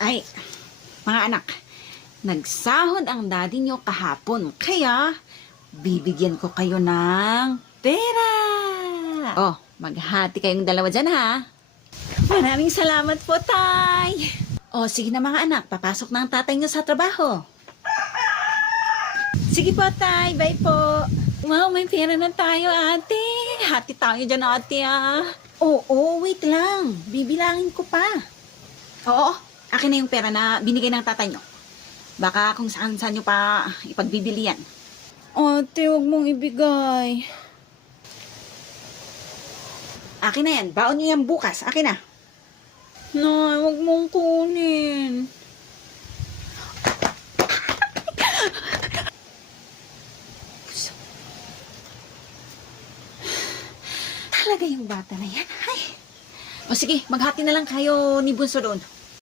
Ay, mga anak, nagsahod ang daddy nyo kahapon. Kaya, bibigyan ko kayo ng pera. Oh, maghati kayong dalawa dyan, ha? Maraming salamat po, Tay. Oh, sige na mga anak, papasok na ang tatay nyo sa trabaho. Sige po, Tay. Bye po. Wow, may pera na tayo, ate. Hati tayo dyan, ate, ah. Oo, wait lang. Bibilangin ko pa. Oo, akin na yung pera na binigay ng tatay nyo. Baka kung saan-saan nyo pa ipagbibili yan. Ate, huwag mong ibigay. Akin na yan. Baon nyo yan bukas. Akin na. Nay, huwag mong kunin. Talaga yung bata na yan. Ay. O sige, maghati na lang kayo ni Bunso doon.